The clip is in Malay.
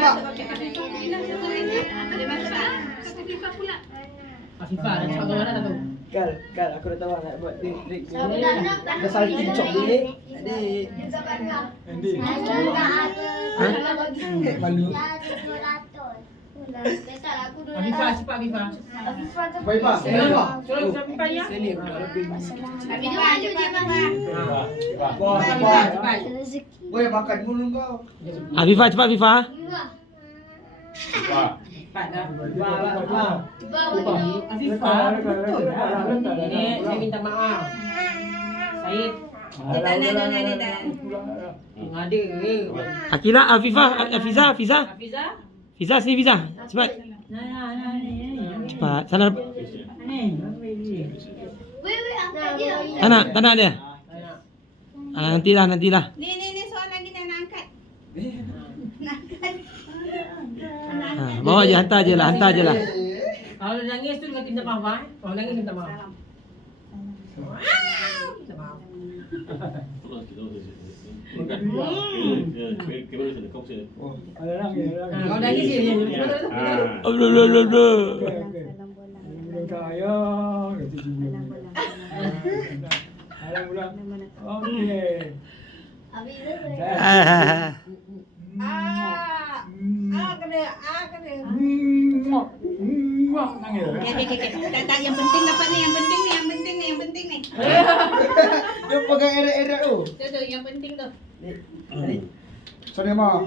Afifah. Afifah, dah cakap mana dah tu? Kal, aku dah tahu nak buat trik ni. Dah salting cok bilik. Adik. Malu. Afifah, cepat Afifah. Afifah. Suruh Afifah ya. Sini. Cepat. Boleh makan dulu kau. Afifah cepat Afifah. Cepat dah. Afifah, betul dah. Nenek, saya minta maaf. Saya tak nak. Ada ke? Akila, Afifah, Afiza. Afizah? Fiza sini Fiza. Cepat. Cepat. Sana. Tanah dia. Nantilah. Ni soal lagi nak angkat. Bawa je, hantar je lah. Kalau dia nangis tu dia minta maaf. Kalau nangis minta maaf. Minta maaf. Kalau nangis dia. Tak, yang penting dapat ni, yang penting ni. Dia pegang eret-eret tu. Tu, yang penting tu. Sorry, Ma.